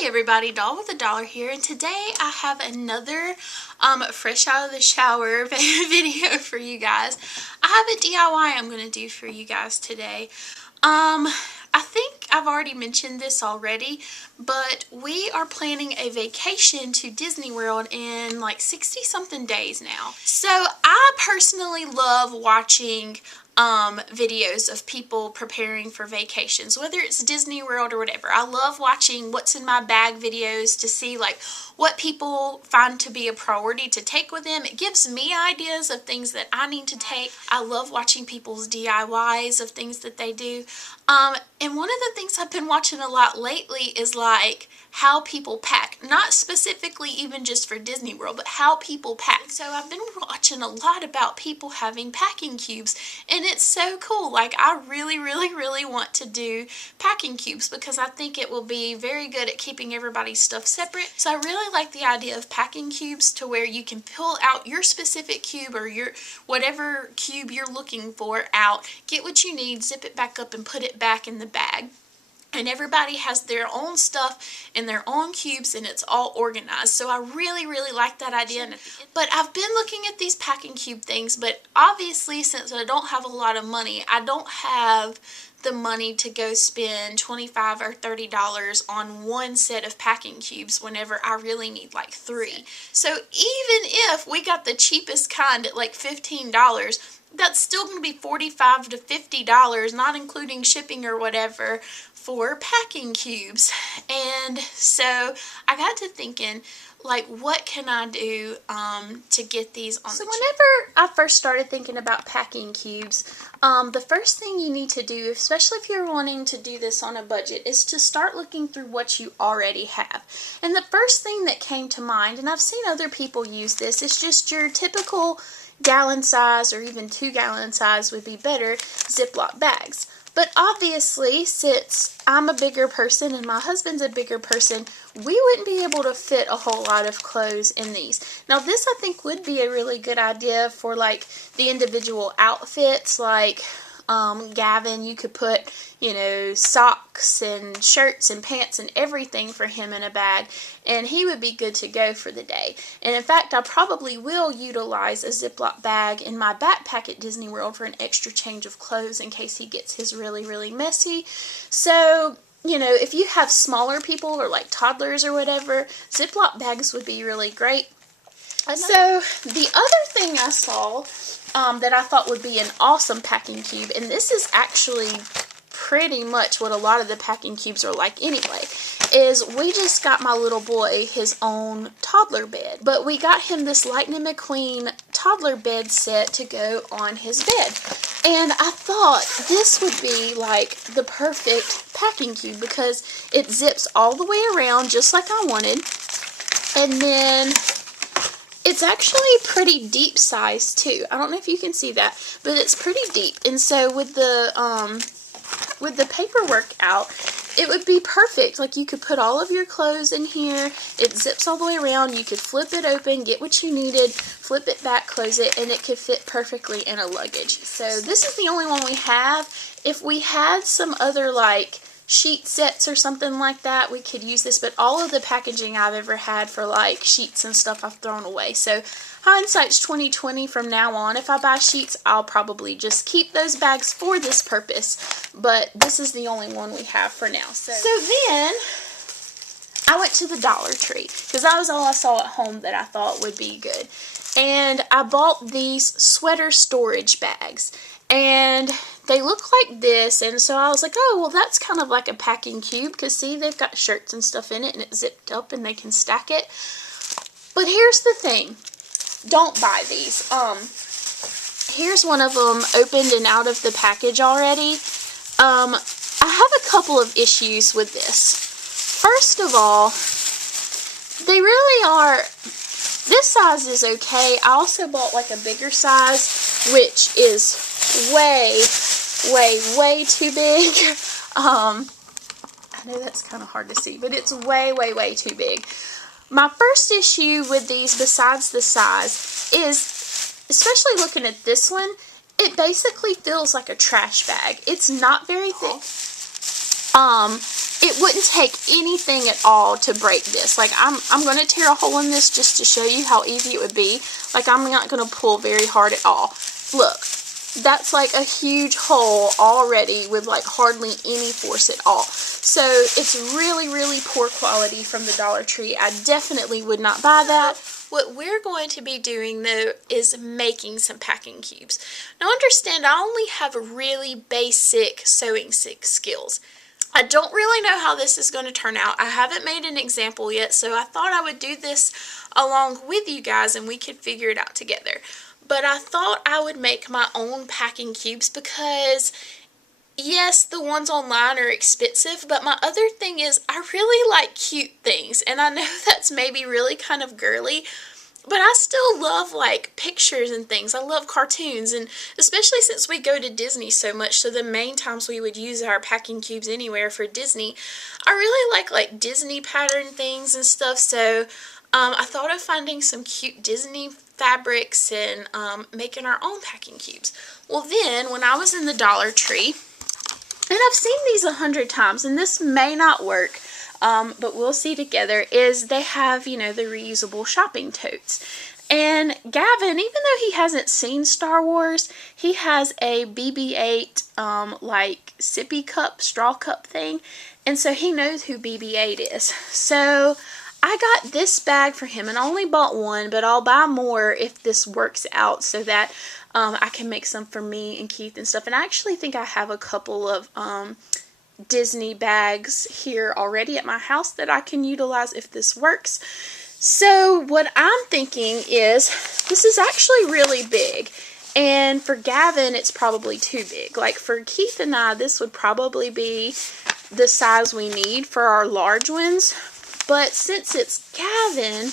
Hey everybody, Doll with a Dollar here, and today I have another fresh out of the shower video for you guys. I have a DIY I'm going to do for you guys today. I think I've already mentioned this already, but we are planning a vacation to Disney World in like 60 something days now. So I personally love watching videos of people preparing for vacations, whether it's Disney World or whatever. I love watching what's in my bag videos to see like what people find to be a priority to take with them. It gives me ideas of things that I need to take. I love watching people's DIYs of things that they do. And one of the things I've been watching a lot lately is like how people pack. Not specifically even just for Disney World, but how people pack. So I've been watching a lot about people having packing cubes, and it's so cool. Like I really want to do packing cubes because I think it will be very good at keeping everybody's stuff separate. So I really like the idea of packing cubes to where you can pull out your specific cube or your whatever cube you're looking for out, get what you need, zip it back up and put it back in the bag. And everybody has their own stuff in their own cubes and it's all organized. So I really like that idea. But I've been looking at these packing cube things, but obviously since I don't have a lot of money, I don't have the money to go spend $25 or $30 on one set of packing cubes whenever I really need like 3. So even if we got the cheapest kind at like $15, that's still going to be $45 to $50, not including shipping or whatever, for packing cubes. And so I got to thinking, like, what can I do to get these on the cheap? Whenever I first started thinking about packing cubes, the first thing you need to do, especially if you're wanting to do this on a budget, is to start looking through what you already have. And the first thing that came to mind, and I've seen other people use this, is just your typical gallon size or even 2-gallon size would be better Ziploc bags. But obviously, since I'm a bigger person and my husband's a bigger person, we wouldn't be able to fit a whole lot of clothes in these. Now this I think would be a really good idea for like the individual outfits, like Gavin, you could put, you know, socks and shirts and pants and everything for him in a bag, and he would be good to go for the day. And in fact, I probably will utilize a Ziploc bag in my backpack at Disney World for an extra change of clothes in case he gets his really messy. So, you know, if you have smaller people or like toddlers or whatever, Ziploc bags would be really great. So the other thing I saw that I thought would be an awesome packing cube, and this is actually pretty much what a lot of the packing cubes are like anyway, is we just got my little boy his own toddler bed. But we got him this Lightning McQueen toddler bed set to go on his bed. And I thought this would be like the perfect packing cube because it zips all the way around just like I wanted. And then it's actually pretty deep size too. I don't know if you can see that, but it's pretty deep. And so with the paperwork out, it would be perfect. Like you could put all of your clothes in here. It zips all the way around. You could flip it open, get what you needed, flip it back, close it, and it could fit perfectly in a luggage. So this is the only one we have. If we had some other like sheet sets or something like that, we could use this, but all of the packaging I've ever had for like sheets and stuff I've thrown away. So hindsight's 2020 from now on. If I buy sheets, I'll probably just keep those bags for this purpose, but this is the only one we have for now. So then I went to the Dollar Tree because that was all I saw at home that I thought would be good. And I bought these sweater storage bags. And they look like this, and so I was like, oh, well, that's kind of like a packing cube, because see, they've got shirts and stuff in it, and it's zipped up, and they can stack it. But here's the thing. Don't buy these. Here's one of them opened and out of the package already. I have a couple of issues with this. First of all, they really are, this size is okay. I also bought like a bigger size, which is way too big. I know that's kind of hard to see, but it's way too big. My first issue with these, besides the size, is, especially looking at this one, it basically feels like a trash bag. It's not very thick. it wouldn't take anything at all to break this. Like, I'm going to tear a hole in this just to show you how easy it would be. Like, I'm not going to pull very hard at all. Look, that's like a huge hole already with like hardly any force at all. So it's really, really poor quality from the Dollar Tree. I definitely would not buy that. What we're going to be doing though is making some packing cubes. Now understand, I only have really basic sewing skills. I don't really know how this is going to turn out. I haven't made an example yet, so I thought I would do this along with you guys and we could figure it out together. But I thought I would make my own packing cubes because, yes, the ones online are expensive, but my other thing is I really like cute things. And I know that's maybe really kind of girly, but I still love like pictures and things. I love cartoons, and especially since we go to Disney so much, so the main times we would use our packing cubes anywhere for Disney, I really like Disney pattern things and stuff. So I thought of finding some cute Disney fabrics and making our own packing cubes. Well then, when I was in the Dollar Tree, and I've seen these 100 times, and this may not work, but we'll see together, is they have, you know, the reusable shopping totes. And Gavin, even though he hasn't seen Star Wars, he has a BB-8 like sippy cup, straw cup thing, and so he knows who BB-8 is. So I got this bag for him, and I only bought one, but I'll buy more if this works out so that I can make some for me and Keith and stuff. And I actually think I have a couple of Disney bags here already at my house that I can utilize if this works. So what I'm thinking is, this is actually really big, and for Gavin it's probably too big. Like for Keith and I, this would probably be the size we need for our large ones. But since it's Gavin,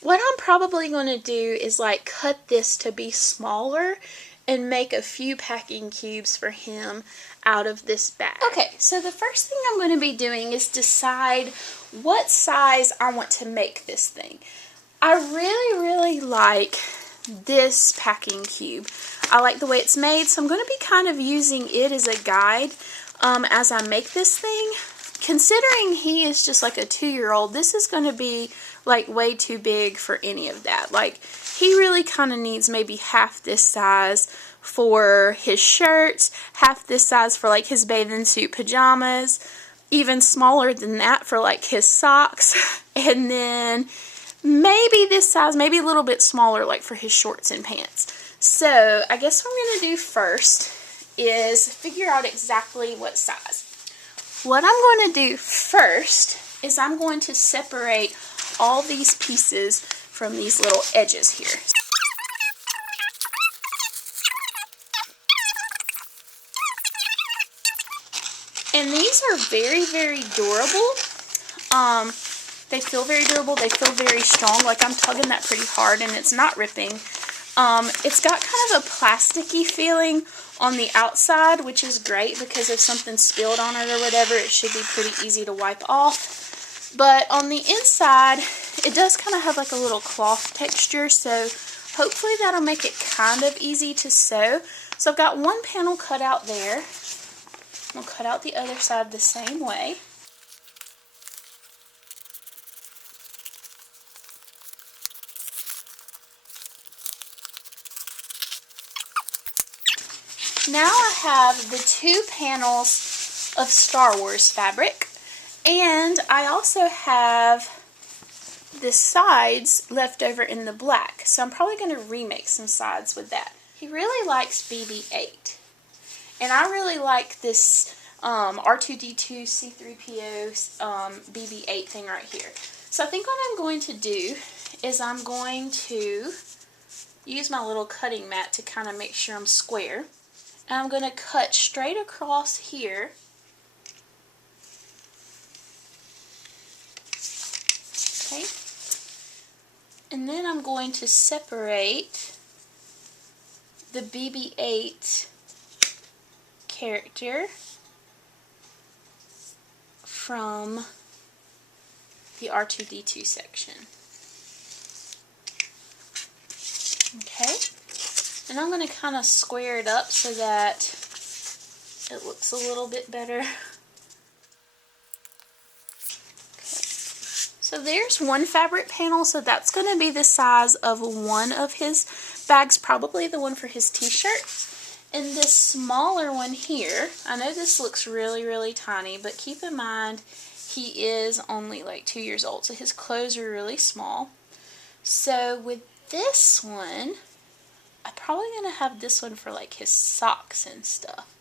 what I'm probably going to do is like cut this to be smaller and make a few packing cubes for him out of this bag. Okay, so the first thing I'm going to be doing is decide what size I want to make this thing. I really like this packing cube. I like the way it's made, so I'm going to be kind of using it as a guide as I make this thing. Considering he is just like a 2-year-old, this is going to be like way too big for any of that. Like, he really kind of needs maybe half this size for his shirts, half this size for like his bathing suit pajamas, even smaller than that for like his socks, and then maybe this size, maybe a little bit smaller like for his shorts and pants. So I guess what I'm going to do first is figure out exactly what size. What I'm going to do first is I'm going to separate all these pieces from these little edges here. And these are very durable. They feel very durable. They feel very strong. Like, I'm tugging that pretty hard and it's not ripping. It's got kind of a plasticky feeling on the outside, which is great because if something spilled on it or whatever, it should be pretty easy to wipe off. But on the inside, it does kind of have like a little cloth texture, so hopefully that'll make it kind of easy to sew. So I've got one panel cut out there. We'll cut out the other side the same way. Now I have the 2 panels of Star Wars fabric, and I also have the sides left over in the black, so I'm probably going to remake some sides with that. He really likes BB-8, and I really like this R2-D2 C-3PO BB-8 thing right here. So I think what I'm going to do is I'm going to use my little cutting mat to kind of make sure I'm square. And I'm going to cut straight across here. Okay. And then I'm going to separate the BB-8 character from the R2-D2 section. Okay. And I'm going to kind of square it up so that it looks a little bit better. So there's one fabric panel, so that's going to be the size of one of his bags, probably the one for his t-shirts. And this smaller one here, I know this looks really, really tiny, but keep in mind he is only like 2 years old, so his clothes are really small. So with this one, I'm probably going to have this one for like his socks and stuff.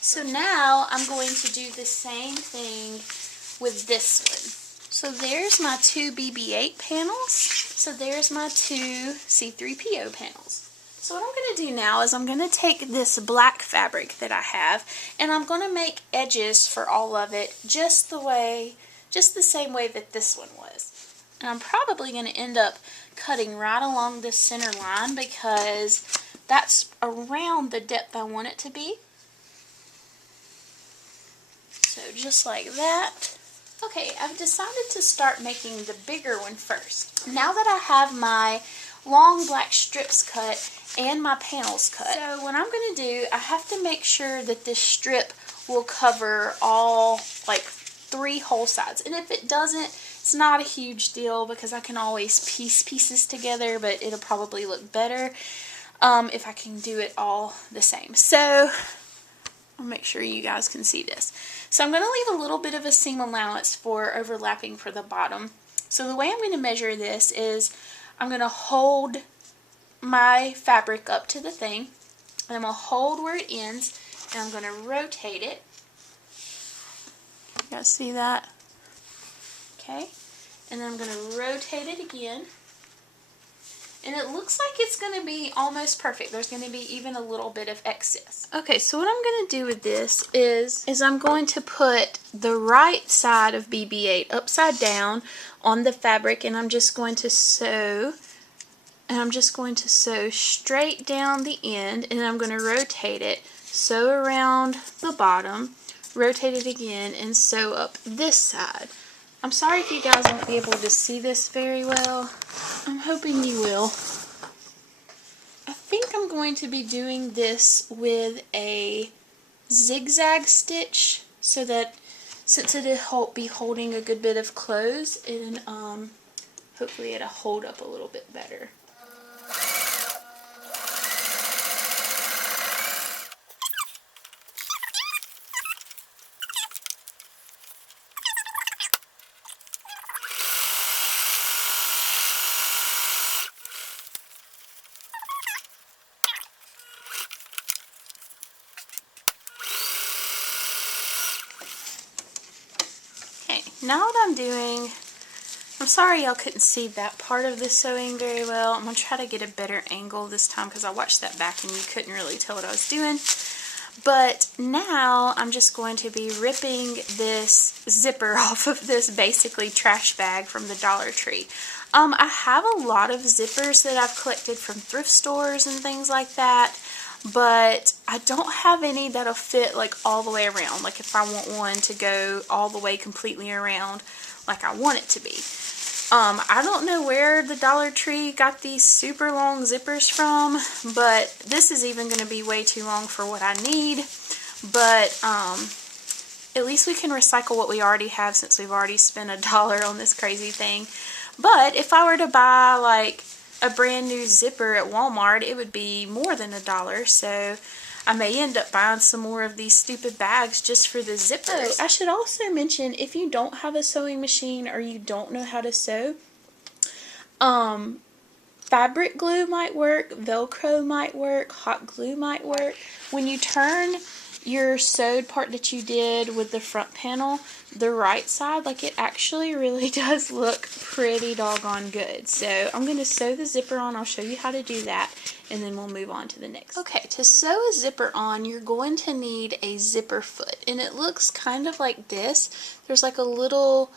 So now I'm going to do the same thing with this one. So there's my 2 BB-8 panels. So there's my 2 C3PO panels. So what I'm going to do now is I'm going to take this black fabric that I have, and I'm going to make edges for all of it just the same way that this one was. And I'm probably going to end up cutting right along this center line because that's around the depth I want it to be. So just like that. Okay, I've decided to start making the bigger one first. Now that I have my long black strips cut and my panels cut, so what I'm going to do, I have to make sure that this strip will cover all like 3 whole sides. And if it doesn't, it's not a huge deal because I can always piece pieces together, but it'll probably look better if I can do it all the same. So I'll make sure you guys can see this. So I'm going to leave a little bit of a seam allowance for overlapping for the bottom. So the way I'm going to measure this is I'm going to hold my fabric up to the thing, and I'm going to hold where it ends, and I'm going to rotate it. You guys see that? Okay. And then I'm going to rotate it again. And it looks like it's going to be almost perfect. There's going to be even a little bit of excess. Okay, so what I'm going to do with this is I'm going to put the right side of BB-8 upside down on the fabric, and I'm just going to sew. And I'm just going to sew straight down the end, and I'm going to rotate it, sew around the bottom, rotate it again, and sew up this side. I'm sorry if you guys won't be able to see this very well. I'm hoping you will. I think I'm going to be doing this with a zigzag stitch so that since it'll be holding a good bit of clothes, and hopefully it'll hold up a little bit better. Now what I'm doing, I'm sorry y'all couldn't see that part of the sewing very well. I'm going to try to get a better angle this time because I watched that back and you couldn't really tell what I was doing. But now I'm just going to be ripping this zipper off of this basically trash bag from the Dollar Tree. I have a lot of zippers that I've collected from thrift stores and things like that, but I don't have any that'll fit like all the way around, like if I want one to go all the way completely around like I want it to be. I don't know where the Dollar Tree got these super long zippers from, but this is even going to be way too long for what I need, but at least we can recycle what we already have since we've already spent $1 on this crazy thing. But if I were to buy like a brand new zipper at Walmart, it would be more than $1, so I may end up buying some more of these stupid bags just for the zippers. Oh, I should also mention, if you don't have a sewing machine or you don't know how to sew, fabric glue might work, Velcro might work, hot glue might work. When you turn your sewed part that you did with the front panel the right side, like it actually really does look pretty doggone good. So I'm going to sew the zipper on. I'll show you how to do that, and then we'll move on to the next. Okay, to sew a zipper on, you're going to need a zipper foot, and it looks kind of like this. There's like a little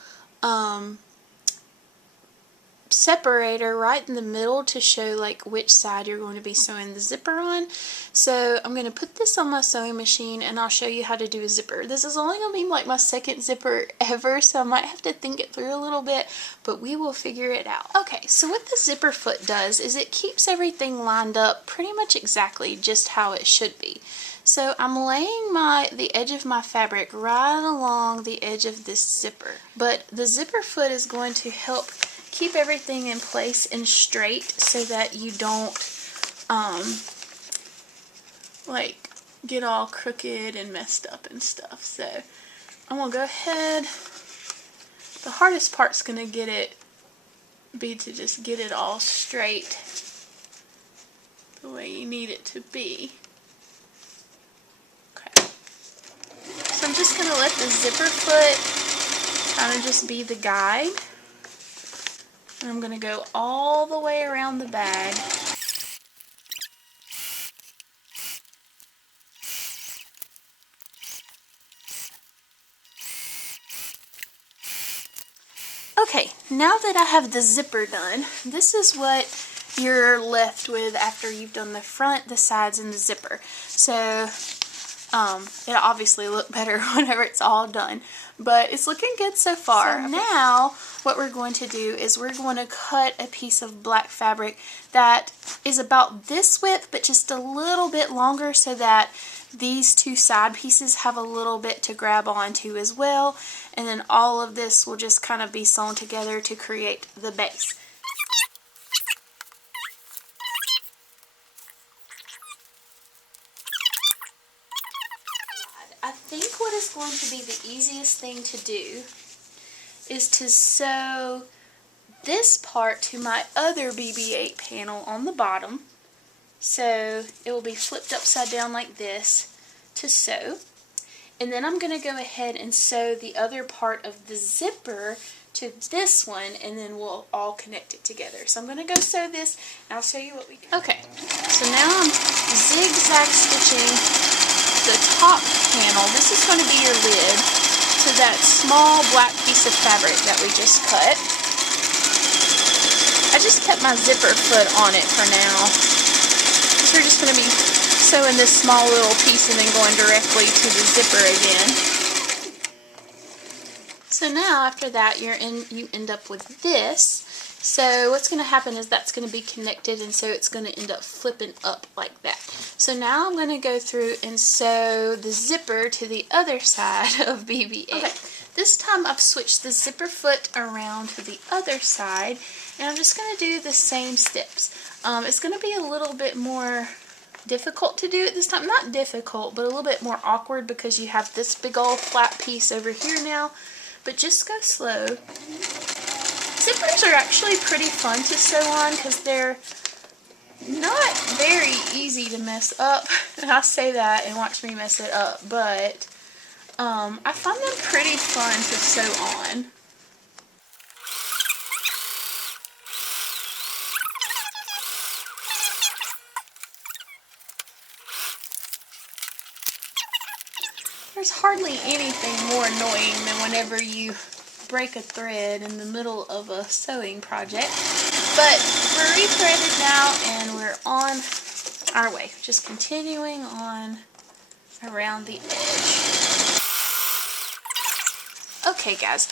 separator right in the middle to show like which side you're going to be sewing the zipper on. So I'm going to put this on my sewing machine and I'll show you how to do a zipper. This is only going to be like my second zipper ever, so I might have to think it through a little bit, but we will figure it out. Okay, so what the zipper foot does is it keeps everything lined up pretty much exactly just how it should be. So I'm laying the edge of my fabric right along the edge of this zipper. But the zipper foot is going to help keep everything in place and straight so that you don't like get all crooked and messed up and stuff. So I'm gonna go ahead. The hardest part's gonna be to just get it all straight the way you need it to be. Okay. So I'm just gonna let the zipper foot kind of just be the guide. And I'm gonna go all the way around the bag. Okay, now that I have the zipper done, this is what you're left with after you've done the front, the sides, and the zipper. So, it'll obviously look better whenever it's all done, but it's looking good so far. So now, what we're going to do is we're going to cut a piece of black fabric that is about this width, but just a little bit longer so that these two side pieces have a little bit to grab onto as well, and then all of this will just kind of be sewn together to create the base. I think what is going to be the easiest thing to do is to sew this part to my other BB-8 panel on the bottom. So it will be flipped upside down like this to sew. And then I'm going to go ahead and sew the other part of the zipper to this one, and then we'll all connect it together. So I'm going to go sew this, and I'll show you what we got. Okay, so now I'm zigzag stitching the top panel. This is going to be your lid to that small black piece of fabric that we just cut. I just kept my zipper foot on it for now. We're just going to be sewing this small little piece and then going directly to the zipper again. So now after that you end up with this. So what's going to happen is that's going to be connected, and so it's going to end up flipping up like that. So now I'm going to go through and sew the zipper to the other side of BB-8. Okay, this time I've switched the zipper foot around to the other side, and I'm just going to do the same steps. It's going to be a little bit more difficult to do it this time. Not difficult, but a little bit more awkward because you have this big old flat piece over here now. But just go slow. Zippers are actually pretty fun to sew on because they're not very easy to mess up. And I say that and watch me mess it up, but I find them pretty fun to sew on. There's hardly anything more annoying than whenever you break a thread in the middle of a sewing project. But we're re-threaded now and we're on our way. Just continuing on around the edge. Okay guys,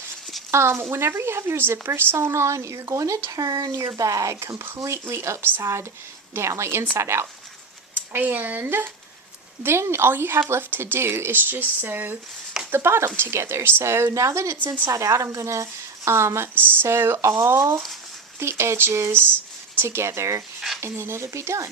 whenever you have your zipper sewn on, you're going to turn your bag completely upside down, like inside out. And then all you have left to do is just sew the bottom together. So now that it's inside out, I'm going to sew all the edges together, and then it'll be done.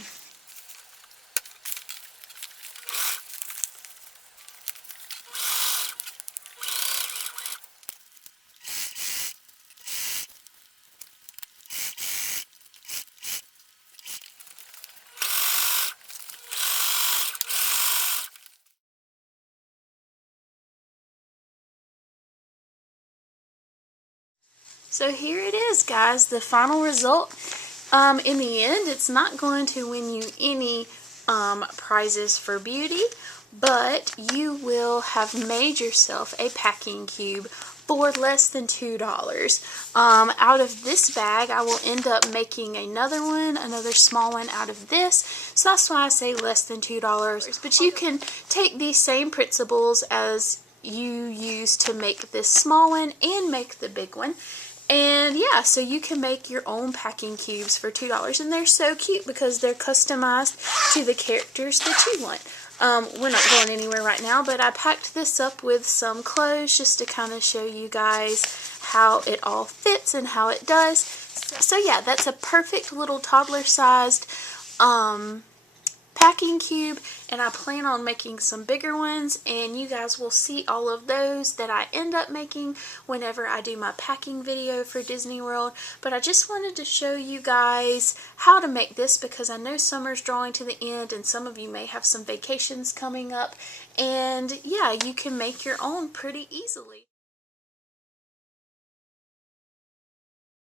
So here it is, guys, the final result. In the end, it's not going to win you any prizes for beauty, but you will have made yourself a packing cube for less than $2. Out of this bag, I will end up making another small one out of this, so that's why I say less than $2. But you can take these same principles as you use to make this small one and make the big one. And yeah, so you can make your own packing cubes for $2, and they're so cute because they're customized to the characters that you want. We're not going anywhere right now, but I packed this up with some clothes just to kind of show you guys how it all fits and how it does. So yeah, that's a perfect little toddler-sized packing cube, and I plan on making some bigger ones, and you guys will see all of those that I end up making whenever I do my packing video for Disney World. But I just wanted to show you guys how to make this because I know summer's drawing to the end and some of you may have some vacations coming up, and yeah, you can make your own pretty easily.